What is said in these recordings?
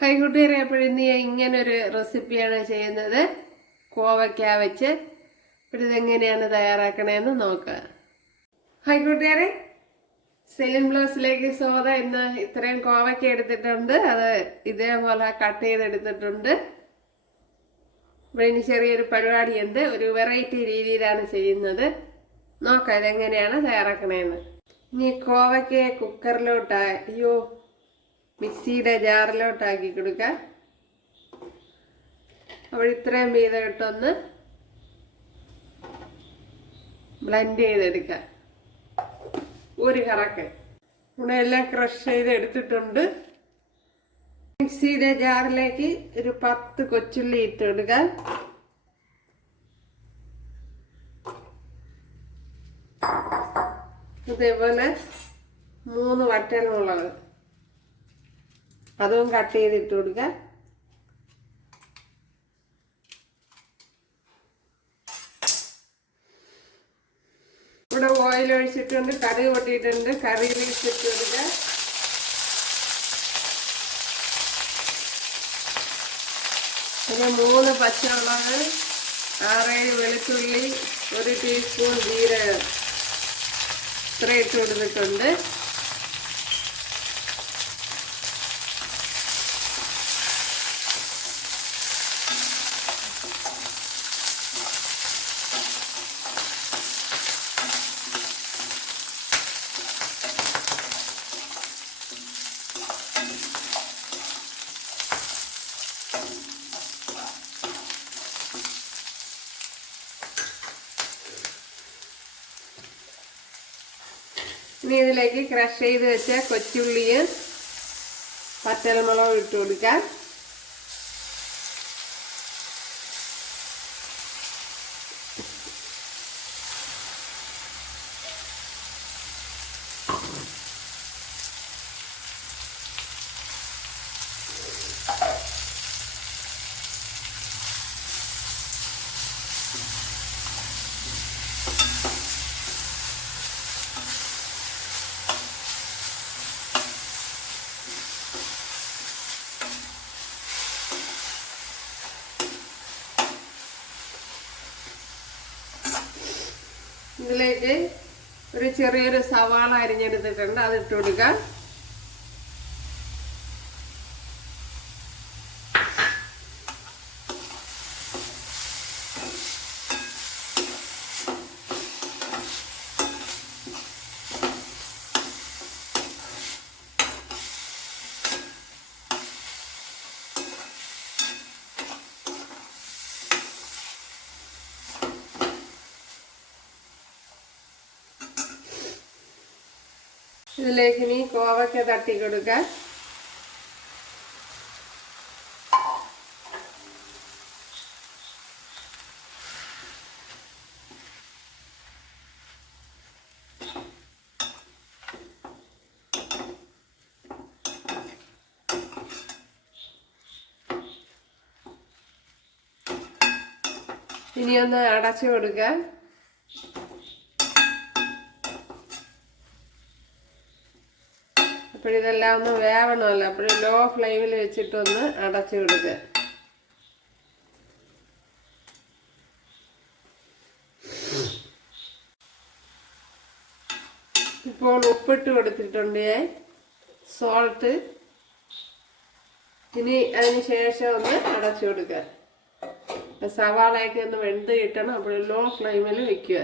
High കൂട്ടുകാരെ, അപ്പോഴിന്ന് ഇങ്ങനൊരു റെസിപ്പിയാണ് ചെയ്യുന്നത്. കോവയ്ക്ക വെച്ച്. ഇതെങ്ങനെയാണ് തയ്യാറാക്കണേന്ന് നോക്കാം. ഹൈ കൂട്ടുകാരെ, സെലിം ബ്ലോസിലേക്ക് സ്വാഗതം. ഇന്ന് ഇത്രയും കോവയ്ക്ക എടുത്തിട്ടുണ്ട്. അത് ഇതേപോലെ കട്ട് ചെയ്തെടുത്തിട്ടുണ്ട്. ഇവിടെ ഇനി ചെറിയൊരു പരിപാടിയുണ്ട്. ഒരു വെറൈറ്റി രീതിയിലാണ് ചെയ്യുന്നത്. നോക്കാം ഇതെങ്ങനെയാണ് തയ്യാറാക്കണേന്ന്. ഇനി കോവയ്ക്ക കുക്കറിലോട്ട് മിക്സിയുടെ ജാറിലോട്ടാക്കി കൊടുക്കാം. അപ്പോൾ ഇത്രയും വീതം ഇട്ടൊന്ന് ബ്ലെൻഡ് ചെയ്തെടുക്കാം. ഒരു കറക്ക് ഇവിടെ എല്ലാം ക്രഷ് ചെയ്ത് എടുത്തിട്ടുണ്ട്. മിക്സിയുടെ ജാറിലേക്ക് ഒരു 10 കൊച്ചുള്ളി ഇട്ട് കൊടുക്കാം. ഇതേപോലെ 3 വറ്റൽമുളക് അതും കട്ട് ചെയ്തിട്ട് കൊടുക്കാം. ഇവിടെ ഓയിൽ ഒഴിച്ചിട്ടുണ്ട്, കടുക് പൊട്ടിയിട്ടുണ്ട്. കറി ലീവ്സ് ഇട്ട് കൊടുക്കുക. പിന്നെ 3 പച്ചമുളക്, 6-7 വെളുത്തുള്ളി, 1 ടീസ്പൂൺ ജീരകം ഇത്ര ഇട്ട് കൊടുത്തിട്ടുണ്ട്. ഇനി ഇതിലേക്ക് ക്രഷ് ചെയ്ത് വെച്ച കൊച്ചുള്ളിയും പച്ചമുളകും ഇട്ട് കൊടുക്കാം. ഇതിലേക്ക് ഒരു ചെറിയൊരു സവാള അരിഞ്ഞെടുത്തിട്ടുണ്ട്, അത് ഇട്ട് കൊടുക്കാം. ഇതിലേക്ക് ഇനി കോവയ്ക്ക തട്ടി കൊടുക്കാം. ഇനി ഒന്ന് അടച്ചു കൊടുക്കാം. അപ്പോഴിതെല്ലാം ഒന്ന് വേവണമല്ലോ. അപ്പോഴും ലോ ഫ്ലെയിമിൽ വെച്ചിട്ടൊന്ന് അടച്ചു കൊടുക്കുക. ഇപ്പോൾ ഉപ്പിട്ട് കൊടുത്തിട്ടുണ്ട്, സോൾട്ട്. ഇനി അതിന് ശേഷം ഒന്ന് അടച്ചു കൊടുക്കുക. സവാളയൊക്കെ ഒന്ന് വെന്ത് കിട്ടണം. അപ്പോൾ ലോ ഫ്ലെയിമിൽ വെക്കുക.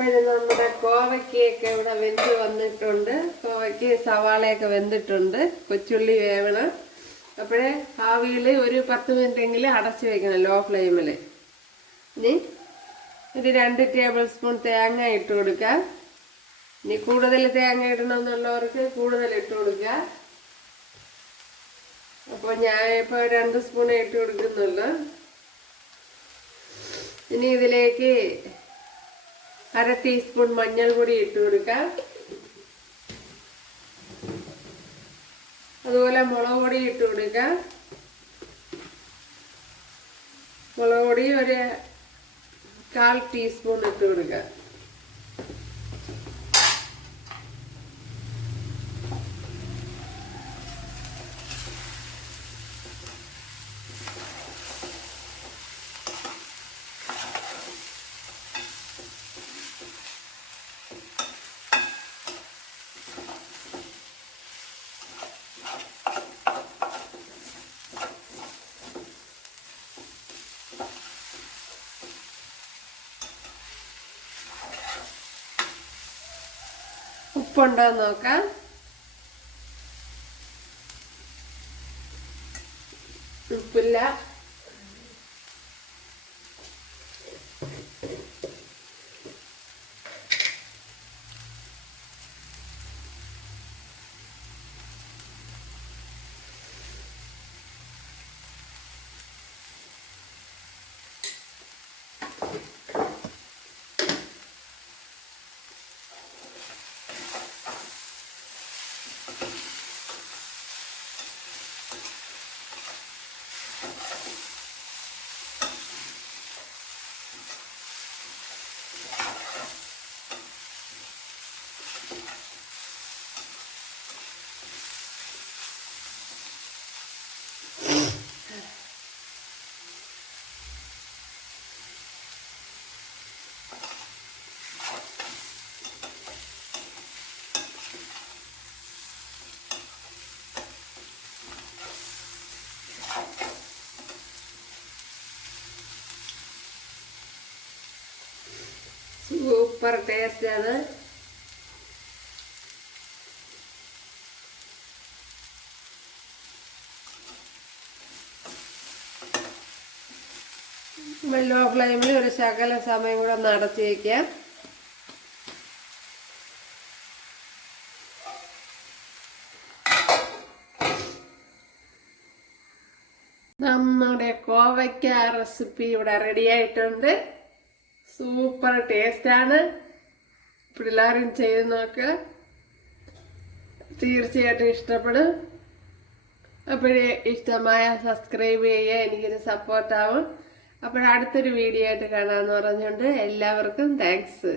അപ്പോൾ നമ്മുടെ കോവയ്ക്കൊക്കെ ഇവിടെ വെന്ത് വന്നിട്ടുണ്ട്. കോവയ്ക്ക് സവാളയൊക്കെ വെന്തിട്ടുണ്ട്. കൊച്ചുള്ളി വേവണം. അപ്പോഴേ ആവിയിൽ ഒരു 10 മിനിറ്റെങ്കിലും അടച്ചു വെക്കണം ലോ ഫ്ലെയിമിൽ. ഇനി ഒരു 2 ടേബിൾ സ്പൂൺ തേങ്ങ ഇട്ട് കൊടുക്കുക. ഇനി കൂടുതൽ തേങ്ങ ഇടണമെന്നുള്ളവർക്ക് കൂടുതൽ ഇട്ട് കൊടുക്കുക. അപ്പോൾ ഞാനിപ്പോൾ 2 സ്പൂൺ ഇട്ട് കൊടുക്കുന്നുള്ളൂ. ഇനി ഇതിലേക്ക് 1/2 ടീസ്പൂൺ മഞ്ഞൾപ്പൊടി ഇട്ട് കൊടുക്കാം. അതുപോലെ മുളക് പൊടി ഇട്ട് കൊടുക്കാം. മുളക് പൊടി ഒരു 1/4 ടീസ്പൂൺ ഇട്ട് കൊടുക്കാം. ഉപ്പുണ്ടോന്ന് നോക്കാം. ഉപ്പില്ല. സൂപ്പർ ടേസ്റ്റാണ്. ലോ ഫ്ലെയിമിൽ ഒരു ശകല സമയം കൂടെ ഒന്ന് അടച്ചു വയ്ക്കാം. നമ്മുടെ കോവയ്ക്ക റെസിപ്പി ഇവിടെ റെഡി ആയിട്ടുണ്ട്. സൂപ്പർ ടേസ്റ്റാണ്. പിള്ളേരും ചെയ്ത് നോക്കുക, തീർച്ചയായിട്ടും ഇഷ്ടപ്പെടും. അപ്പോഴേ ഇഷ്ടമായ സബ്സ്ക്രൈബ് ചെയ്യുക, എനിക്കൊരു സപ്പോർട്ടാവും. അപ്പോഴടുത്തൊരു വീഡിയോ ആയിട്ട് കാണാമെന്ന് പറഞ്ഞുകൊണ്ട് എല്ലാവർക്കും താങ്ക്സ്.